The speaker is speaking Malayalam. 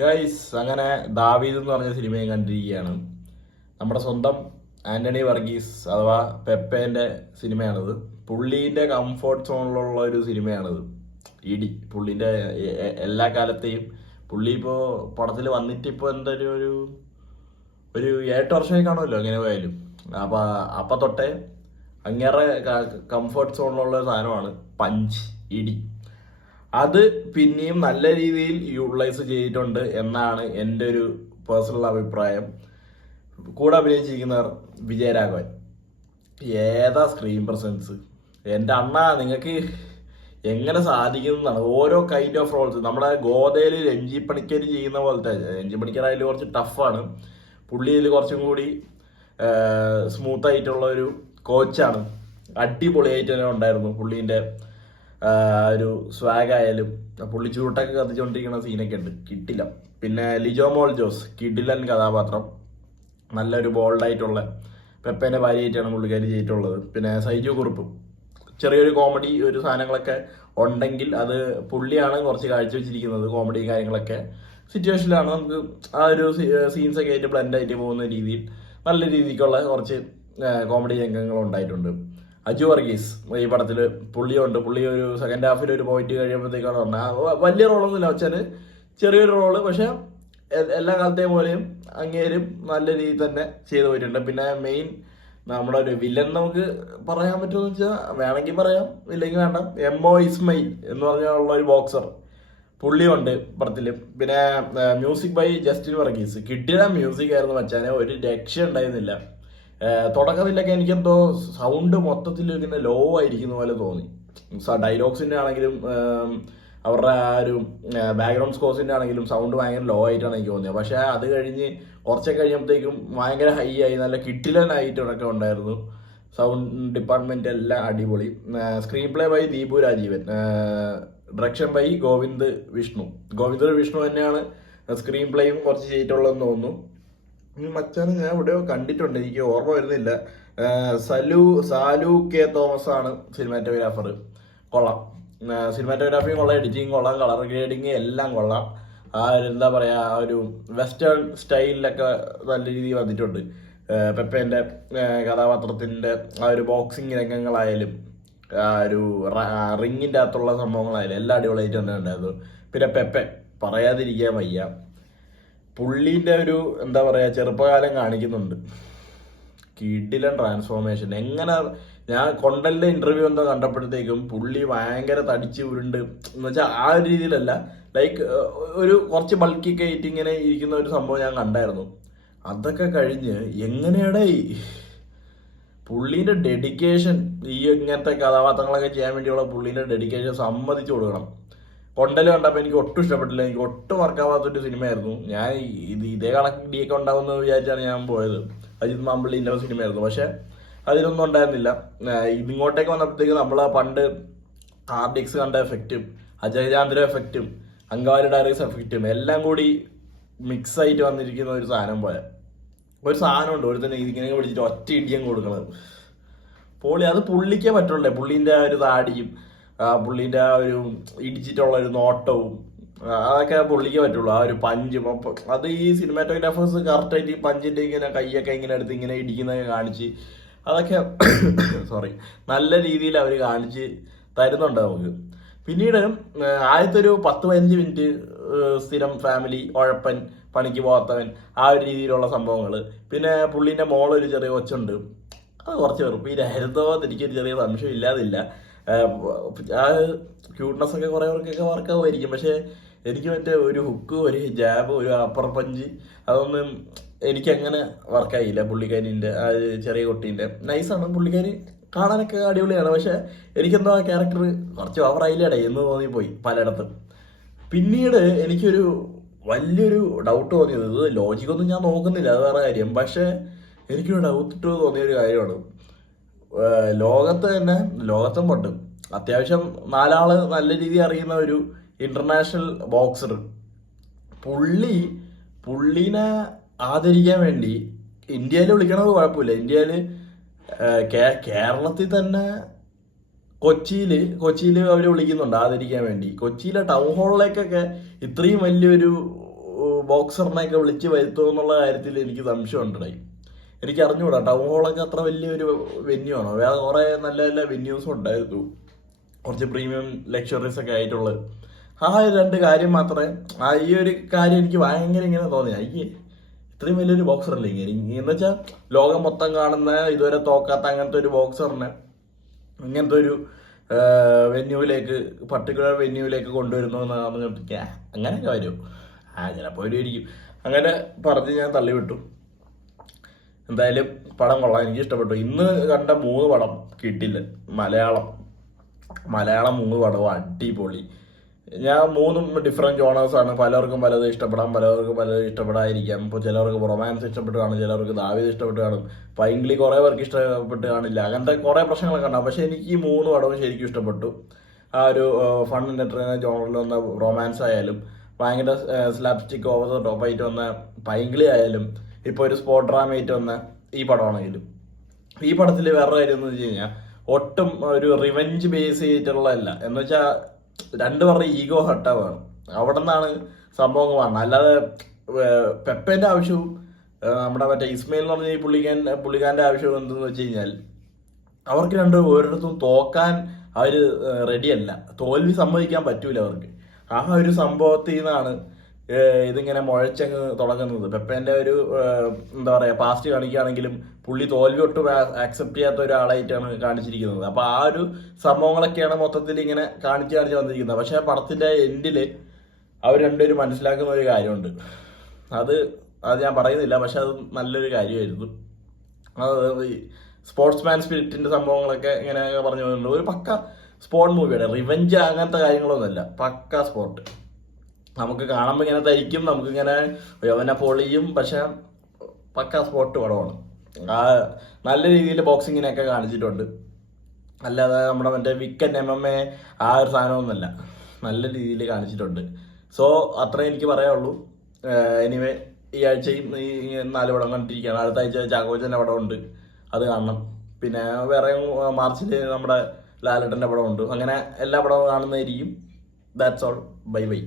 ഗൈസ് അങ്ങനെ ദാവീദ് എന്ന് പറഞ്ഞ സിനിമയും കണ്ടിരിക്കുകയാണ്. നമ്മുടെ സ്വന്തം ആന്റണി വർഗീസ് അഥവാ പെപ്പേന്റെ സിനിമയാണിത്. പുള്ളീന്റെ കംഫോർട്ട് സോണിലുള്ള ഒരു സിനിമയാണിത്. ഇടി പുള്ളീന്റെ എല്ലാ കാലത്തെയും പുള്ളി ഇപ്പോൾ പടത്തിൽ വന്നിട്ട് ഇപ്പോൾ എന്തൊരു ഒരു 8 വർഷമായി കാണുമല്ലോ എങ്ങനെ പോയാലും. അപ്പൊ തൊട്ടേ അങ്ങേറെ കംഫർട്ട് സോണിലുള്ള സാധനമാണ് പഞ്ച്, ഇടി. അത് പിന്നെയും നല്ല രീതിയിൽ യൂട്ടിലൈസ് ചെയ്തിട്ടുണ്ട് എന്നാണ് എൻ്റെ ഒരു പേഴ്സണൽ അഭിപ്രായം. കൂടെ അഭിനയിച്ചിരിക്കുന്നവർ വിജയരാഘവൻ, ഏതാ സ്ക്രീൻ പ്രസൻസ്! എൻ്റെ അണ്ണ, നിങ്ങൾക്ക് എങ്ങനെ സാധിക്കുന്നതാണ് ഓരോ കൈൻഡ് ഓഫ് റോൾസ്. നമ്മുടെ ഗോതയിൽ രഞ്ജി പണിക്കർ ചെയ്യുന്ന പോലത്തെ, രഞ്ജി പണിക്കർ അതിൽ കുറച്ച് ടഫാണ്, പുള്ളിയിൽ കുറച്ചും കൂടി സ്മൂത്ത് ആയിട്ടുള്ള ഒരു കോച്ചാണ്. അടിപൊളിയായിട്ട് തന്നെ ഉണ്ടായിരുന്നു പുള്ളീൻ്റെ ഒരു സ്വാഗ് ആയാലും. പുള്ളി ചൂട്ടൊക്കെ കത്തിച്ചുകൊണ്ടിരിക്കുന്ന സീനൊക്കെ ഉണ്ട്, കിട്ടില്ല. പിന്നെ ലിജോ മോൾ ജോസ്, കിഡിലൻ കഥാപാത്രം, നല്ലൊരു ബോൾഡായിട്ടുള്ള പെപ്പേൻ്റെ ഭാര്യയായിട്ടാണ് പുള്ളിക്കാരി ചെയ്തിട്ടുള്ളത്. പിന്നെ സൈജു കുറുപ്പ്, ചെറിയൊരു കോമഡി ഒരു സാധനങ്ങളൊക്കെ ഉണ്ടെങ്കിൽ അത് പുള്ളിയാണ് കുറച്ച് കാഴ്ചവെച്ചിരിക്കുന്നത്. കോമഡി കാര്യങ്ങളൊക്കെ സിറ്റുവേഷനിലാണ് നമുക്ക് ആ ഒരു സീൻസൊക്കെ ആയിട്ട് ബ്ലെൻഡ് ആയിട്ട് പോകുന്ന രീതിയിൽ നല്ല രീതിക്കുള്ള കുറച്ച് കോമഡി രംഗങ്ങൾ ഉണ്ടായിട്ടുണ്ട്. അജു വർഗീസ് ഈ പടത്തിൽ പുള്ളിയുണ്ട്. പുള്ളി ഒരു സെക്കൻഡ് ഹാഫിൽ ഒരു പോയിന്റ് കഴിയുമ്പോഴത്തേക്കാണ് പറഞ്ഞത്. വലിയ റോളൊന്നുമില്ല വെച്ചാൽ ചെറിയൊരു റോള്, പക്ഷെ എല്ലാ കാലത്തെയും പോലെയും അങ്ങേരും നല്ല രീതിയിൽ തന്നെ ചെയ്തു പോയിട്ടുണ്ട്. പിന്നെ മെയിൻ നമ്മുടെ ഒരു വില്ലൻ നമുക്ക് പറയാൻ പറ്റുമെന്ന് വെച്ചാൽ വേണമെങ്കിൽ പറയാം, ഇല്ലെങ്കിൽ വേണ്ട. എംഒ ഇസ്മയിൽ എന്ന് പറഞ്ഞുള്ള ഒരു ബോക്സർ, പുള്ളിയുണ്ട് പടത്തിൽ. പിന്നെ മ്യൂസിക് ബൈ ജസ്റ്റിൻ വർഗീസ്, കിട്ടിയ മ്യൂസിക് ആയിരുന്നു വെച്ചാൽ ഒരു രക്ഷ ഉണ്ടായിരുന്നില്ല. തുടക്കത്തിലൊക്കെ എനിക്കെന്തോ സൗണ്ട് മൊത്തത്തിൽ ഇങ്ങനെ ലോ ആയിരിക്കുന്ന പോലെ തോന്നി. ഡയലോഗ്സിൻ്റെ ആണെങ്കിലും അവരുടെ ആ ഒരു ബാക്ക്ഗ്രൗണ്ട് സ്കോഴ്സിൻ്റെ ആണെങ്കിലും സൗണ്ട് ഭയങ്കര ലോ ആയിട്ടാണ് എനിക്ക് തോന്നിയത്. പക്ഷേ അത് കഴിഞ്ഞ് കുറച്ചൊക്കെ കഴിയുമ്പോഴത്തേക്കും ഭയങ്കര ഹൈ ആയി, നല്ല കിട്ടിലനായിട്ടൊക്കെ ഉണ്ടായിരുന്നു. സൗണ്ട് ഡിപ്പാർട്ട്മെന്റ് എല്ലാം അടിപൊളി. Screen play by Deepu Rajeevan, direction by Govind Vishnu തന്നെയാണ് സ്ക്രീൻ പ്ലേയും കുറച്ച് ചെയ്തിട്ടുള്ളതെന്ന് തോന്നുന്നു. മച്ചാന് ഞാൻ എവിടെയോ കണ്ടിട്ടുണ്ട്, എനിക്ക് ഓർമ്മ വരുന്നില്ല. സാലു കെ തോമസ് ആണ് സിനിമാറ്റോഗ്രാഫർ. കൊള്ളാം, സിനിമാറ്റോഗ്രാഫിയും കൊള്ളാം, എഡിറ്റിങ് കൊള്ളാം, കളർ ഗ്രേഡിങ് എല്ലാം കൊള്ളാം. ആ ഒരു എന്താ പറയുക, ആ ഒരു വെസ്റ്റേൺ സ്റ്റൈലിലൊക്കെ നല്ല രീതിയിൽ വന്നിട്ടുണ്ട്. പെപ്പേൻ്റെ കഥാപാത്രത്തിൻ്റെ ആ ഒരു ബോക്സിങ് രംഗങ്ങളായാലും ആ ഒരു റിങ്ങിൻ്റെ അകത്തുള്ള സംഭവങ്ങളായാലും എല്ലാം അടിപൊളിയായിട്ട് തന്നെ ഉണ്ടായിരുന്നു. പിന്നെ പെപ്പെ പറയാതിരിക്കാൻ വയ്യ, പുള്ളീൻ്റെ ഒരു എന്താ പറയുക ചെറുപ്പകാലം കാണിക്കുന്നുണ്ട്. കിഡിലൻ ട്രാൻസ്ഫോർമേഷൻ. എങ്ങനെ ഞാൻ കൊണ്ടലിൻ്റെ ഇന്റർവ്യൂ എന്തോ കണ്ടപ്പോഴത്തേക്കും പുള്ളി ഭയങ്കര തടിച്ച് ഉരുണ്ട് എന്ന് വെച്ചാൽ ആ ഒരു രീതിയിലല്ല, ലൈക്ക് ഒരു കുറച്ച് ബൾക്കിയൊക്കെ ആയിട്ട് ഇങ്ങനെ ഇരിക്കുന്ന ഒരു സംഭവം ഞാൻ കണ്ടായിരുന്നു. അതൊക്കെ കഴിഞ്ഞ് എങ്ങനെയാടെ പുള്ളീൻ്റെ ഡെഡിക്കേഷൻ, ഈ ഇങ്ങനത്തെ കഥാപാത്രങ്ങളൊക്കെ ചെയ്യാൻ വേണ്ടിയുള്ള പുള്ളീൻ്റെ ഡെഡിക്കേഷൻ സമ്മതിച്ചു കൊടുക്കണം. കൊണ്ടല് കണ്ടപ്പോൾ എനിക്ക് ഒട്ടും ഇഷ്ടപ്പെട്ടില്ല, എനിക്ക് ഒട്ടും വർക്കാവാത്തൊരു സിനിമയായിരുന്നു. ഞാൻ ഇതേ കണക്കിടിയൊക്കെ ഉണ്ടാവുമെന്ന് വിചാരിച്ചാണ് ഞാൻ പോയത്. അജിത് മാമ്പിള്ളിൻ്റെ സിനിമയായിരുന്നു, പക്ഷെ അതിലൊന്നും ഉണ്ടായിരുന്നില്ല. ഇതിങ്ങോട്ടേക്ക് വന്നപ്പോഴത്തേക്ക് നമ്മൾ പണ്ട് ഹാർഡിക്സ് കണ്ട എഫക്റ്റും അജയചാന്ദ്ര എഫക്റ്റും അങ്കവാലി ഡയറീസ് എഫക്റ്റും എല്ലാം കൂടി മിക്സ് ആയിട്ട് വന്നിരിക്കുന്ന ഒരു സാധനം പോലെ ഒരു സാധനമുണ്ട്. ഒരു തന്നെ ഇതിങ്ങനെ പിടിച്ചിട്ട് ഒറ്റ ഇടിയും കൊടുക്കണത് പൊളി. അത് പുള്ളിക്കേ പറ്റുള്ളേ, പുള്ളീൻ്റെ ആ ഒരു താടിയും പുള്ളീൻ്റെ ആ ഒരു ഇടിച്ചിട്ടുള്ള ഒരു നോട്ടവും അതൊക്കെ പുള്ളിക്കേ പറ്റുള്ളൂ. ആ ഒരു പഞ്ചും അത് ഈ സിനിമാറ്റോഗ്രാഫേഴ്സ് കറക്റ്റായിട്ട് ഈ പഞ്ചിൻ്റെ ഇങ്ങനെ കൈയൊക്കെ ഇങ്ങനെ എടുത്ത് ഇങ്ങനെ ഇടിക്കുന്നതൊക്കെ കാണിച്ച് അതൊക്കെ സോറി നല്ല രീതിയിൽ അവർ കാണിച്ച് തരുന്നുണ്ട് നമുക്ക്. പിന്നീട് ആദ്യത്തെ ഒരു 10-15 മിനിറ്റ് സ്ഥിരം ഫാമിലി, ഉഴപ്പൻ, പണിക്ക് പോകാത്തവൻ, ആ ഒരു രീതിയിലുള്ള സംഭവങ്ങൾ. പിന്നെ പുള്ളീൻ്റെ മോളൊരു ചെറിയ കൊച്ചുണ്ട്, അത് കുറച്ച് വെറുപ്പീരായിരുന്നോ എനിക്കൊരു ചെറിയ സംശയം ഇല്ലാതില്ല. ആ ക്യൂട്ട്നെസ് ഒക്കെ കുറേ പേർക്കൊക്കെ വർക്കാവുമായിരിക്കും, പക്ഷേ എനിക്ക് മറ്റേ ഒരു ഹുക്ക്, ഒരു ജാബ്, ഒരു അപ്പർ പഞ്ച് അതൊന്നും എനിക്കങ്ങനെ വർക്കായില്ല. പുള്ളിക്കാരിൻ്റെ ആ ചെറിയ കുട്ടീൻ്റെ നൈസാണ്, പുള്ളിക്കാരി കാണാനൊക്കെ അടിപൊളിയാണ്, പക്ഷെ എനിക്കെന്തോ ആ ക്യാരക്ടർ കുറച്ച് ഓവറായില്ലേടേ എന്ന് തോന്നിപ്പോയി പലയിടത്തും. പിന്നീട് എനിക്കൊരു വലിയൊരു ഡൗട്ട് തോന്നിയത്, ഇത് ലോജിക്കൊന്നും ഞാൻ നോക്കുന്നില്ല, അത് വേറെ കാര്യം, പക്ഷേ എനിക്കൊരു ഡൗട്ട് തോന്നിയൊരു കാര്യമാണ്. ലോകത്തും പൊട്ടും അത്യാവശ്യം 4 ആള് നല്ല രീതിയിൽ അറിയുന്ന ഒരു ഇന്റർനാഷണൽ ബോക്സർ, പുള്ളീനെ ആദരിക്കാൻ വേണ്ടി ഇന്ത്യയിൽ വിളിക്കണത് കുഴപ്പമില്ല. ഇന്ത്യയിൽ കേരളത്തിൽ തന്നെ കൊച്ചിയിൽ അവർ വിളിക്കുന്നുണ്ട് ആദരിക്കാൻ വേണ്ടി. കൊച്ചിയിലെ ടൗൺ ഹാളിലേക്കൊക്കെ ഇത്രയും വലിയൊരു ബോക്സറിനെയൊക്കെ വിളിച്ച് വരുത്തുമോ എന്നുള്ള കാര്യത്തിൽ എനിക്ക് സംശയമുണ്ടായി. എനിക്ക് അറിഞ്ഞുകൂടാ, ടൗൺ ഹോളൊക്കെ അത്ര വലിയൊരു വെന്യൂ ആണോ? വേറെ കുറേ നല്ല നല്ല വെന്യൂസും ഉണ്ടായിരുന്നു, കുറച്ച് പ്രീമിയം ലക്ഷറീസ് ഒക്കെ ആയിട്ടുള്ളത്. ആ ഒരു രണ്ട് കാര്യം മാത്രമേ, ഈ ഒരു കാര്യം എനിക്ക് ഭയങ്കര ഇങ്ങനെ തോന്നി, അയ്യേ ഇത്രയും വലിയൊരു ബോക്സറല്ലേ ഇങ്ങനെ എന്ന് വെച്ചാൽ ലോകം മൊത്തം കാണുന്ന ഇതുവരെ തോക്കാത്ത അങ്ങനത്തെ ഒരു ബോക്സറിനെ ഇങ്ങനത്തെ ഒരു വെന്യൂവിലേക്ക്, പർട്ടിക്കുലർ വെന്യൂവിലേക്ക് കൊണ്ടുവരുന്നു എന്ന് പറഞ്ഞിട്ട് അങ്ങനെ കാര്യം ചിലപ്പോൾ ഒരു ഇരിക്കും. അങ്ങനെ പറഞ്ഞ് ഞാൻ തള്ളിവിട്ടു. എന്തായാലും പടം കൊള്ളാം, എനിക്ക് ഇഷ്ടപ്പെട്ടു. ഇന്ന് കണ്ട 3 പടം കിട്ടില്ല, മലയാളം 3 പടവും അടിപൊളി. ഞാൻ 3ഉം ഡിഫറെൻറ്റ് ജോണേഴ്സാണ്. പലർക്കും പലതും ഇഷ്ടപ്പെടാം, പലർക്കും പലതും ഇഷ്ടപ്പെടാതിരിക്കാം. ഇപ്പോൾ ചിലർക്ക് റൊമാൻസ് ഇഷ്ടപ്പെട്ട് കാണും, ചിലർക്ക് ദാവീദ് ഇഷ്ടപ്പെട്ട് കാണും, പൈങ്കിളി കുറേ പേർക്ക് ഇഷ്ടപ്പെട്ട് കാണില്ല, അങ്ങനത്തെ കുറേ പ്രശ്നങ്ങളൊക്കെ ഉണ്ടാകും. പക്ഷേ എനിക്ക് ഈ 3 പടവും ശരിക്കും ഇഷ്ടപ്പെട്ടു. ആ ഒരു ഫൺ എൻ്റർടൈനർ ജോണറിൽ വന്ന റൊമാൻസ് ആയാലും, ഭയങ്കര സ്ലാപ്സ്റ്റിക് ഓവർ ദ ടോപ്പ് ആയിട്ട് വന്ന പൈങ്കിളി ആയാലും, ഇപ്പോൾ ഒരു സ്പോർട്ട് ഡ്രാമ ആയിട്ട് വന്ന ഈ പടമാണെങ്കിലും, ഈ പടത്തിൽ വേറെ കാര്യം എന്ന് വെച്ച് കഴിഞ്ഞാൽ ഒട്ടും ഒരു റിവെഞ്ച് ബേസ് ചെയ്തിട്ടുള്ളതല്ല. എന്ന് വെച്ചാൽ രണ്ടുപേരുടെ ഈഗോ ഹട്ടാവാണ്, അവിടെ നിന്നാണ് സംഭവങ്ങൾ കാണുന്നത്. അല്ലാതെ പെപ്പേന്റെ ആവശ്യവും നമ്മുടെ മറ്റേ ഇസ്മയിൽ എന്ന് പറഞ്ഞ ഈ പുള്ളിക്കാരൻ്റെ ആവശ്യവും എന്തെന്ന് വെച്ച് കഴിഞ്ഞാൽ അവർക്ക് രണ്ടും ഒരിടത്തും തോക്കാൻ അവർ റെഡിയല്ല, തോൽവി സമ്മതിക്കാൻ പറ്റൂല അവർക്ക്. ആ ഒരു സംഭവത്തിൽ നിന്നാണ് ഇതിങ്ങനെ മുഴച്ചങ്ങ് തുടങ്ങുന്നത്. പെപ്പേന്റെ ഒരു എന്താ പറയുക, പാസ്റ്റ് കാണിക്കുകയാണെങ്കിലും പുള്ളി തോൽവി ഒട്ടും ആക്സെപ്റ്റ് ചെയ്യാത്ത ഒരാളായിട്ടാണ് കാണിച്ചിരിക്കുന്നത്. അപ്പോൾ ആ ഒരു സംഭവങ്ങളൊക്കെയാണ് മൊത്തത്തിൽ ഇങ്ങനെ കാണിച്ച് വന്നിരിക്കുന്നത്. പക്ഷേ പടത്തിന്റെ എൻഡിൽ അവർ രണ്ടുപേരും മനസ്സിലാക്കുന്ന ഒരു കാര്യമുണ്ട്, അത് ഞാൻ പറയുന്നില്ല, പക്ഷെ അത് നല്ലൊരു കാര്യമായിരുന്നു. അത് സ്പോർട്സ്മാൻ സ്പിരിറ്റിന്റെ സംഭവങ്ങളൊക്കെ ഇങ്ങനെ പറഞ്ഞു പോകുന്നുണ്ട്. ഒരു പക്ക സ്പോർട്ട് മൂവിയാണ്, റിവെഞ്ച് അങ്ങനത്തെ കാര്യങ്ങളൊന്നുമല്ല, പക്ക സ്പോർട്ട്. നമുക്ക് കാണുമ്പോൾ ഇങ്ങനെ തരിക്കും, നമുക്കിങ്ങനെ യവനെ പൊളിയും, പക്ഷെ പക്ക സ്പോർട്ട് പടമാണ്. നല്ല രീതിയിൽ ബോക്സിങ്ങിനൊക്കെ കാണിച്ചിട്ടുണ്ട്, അല്ലാതെ നമ്മുടെ മറ്റേ വിക്കൻ MMA ആ ഒരു സാധനമൊന്നുമല്ല, നല്ല രീതിയിൽ കാണിച്ചിട്ടുണ്ട്. സോ അത്രേ എനിക്ക് പറയാനുള്ളൂ. എനിവേ ഈ ആഴ്ചയും ഈ 4 പടം കണ്ടിരിക്കുകയാണ്. അടുത്ത ആഴ്ച ചാക്കോച്ചൻ്റെ പടമുണ്ട്, അത് കാണണം. പിന്നെ വേറെ മാർച്ചിൽ നമ്മുടെ ലാലേട്ടൻ്റെ പടമുണ്ട്. അങ്ങനെ എല്ലാ പടവും കാണുന്നതായിരിക്കും. That's all. Bye by.